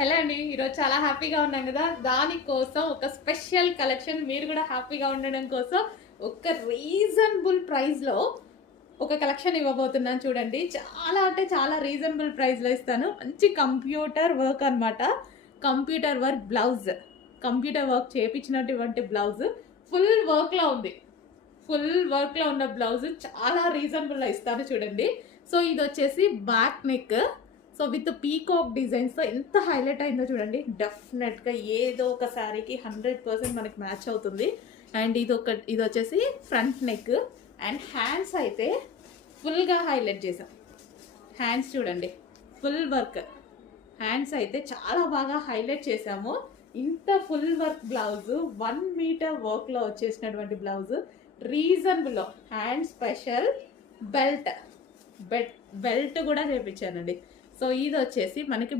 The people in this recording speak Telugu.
హలో అండి. ఈరోజు చాలా హ్యాపీగా ఉన్నాం కదా! దానికోసం ఒక స్పెషల్ కలెక్షన్ మీరు కూడా హ్యాపీగా ఉండడం కోసం ఒక రీజనబుల్ ప్రైస్‌లో ఒక కలెక్షన్ ఇవ్వబోతున్నాను చూడండి. చాలా అంటే చాలా రీజనబుల్ ప్రైస్‌లో ఇస్తాను. మంచి కంప్యూటర్ వర్క్ అన్నమాట. Computer work blouse. Computer work చేపించినటువంటి బ్లౌజ్ ఫుల్ వర్క్‌లో ఉంది. ఫుల్ వర్క్‌లో ఉన్న బ్లౌజ్ చాలా రీజనబుల్‌లో ఇస్తాను చూడండి. సో ఇదొచ్చేసి back neck. So with peacock డిజైన్స్‌తో ఎంత హైలైట్ అయిందో చూడండి. డెఫినెట్‌గా ఏదో ఒక శారీకి 100% మనకి మ్యాచ్ అవుతుంది. అండ్ ఇదొచ్చేసి ఫ్రంట్ నెక్ అండ్ హ్యాండ్స్ అయితే ఫుల్‌గా హైలైట్ చేసాం. హ్యాండ్స్ చూడండి ఫుల్ వర్క్. హ్యాండ్స్ అయితే చాలా బాగా హైలైట్ చేసాము. ఇంత ఫుల్ వర్క్ బ్లౌజ్ 1 మీటర్ వర్క్‌లో వచ్చేసినటువంటి బ్లౌజ్ రీజనబుల్‌లో హ్యాండ్ స్పెషల్ బెల్ట్ బెల్ట్ కూడా చేపించానండి. సో ఇది వచ్చేసి మనకి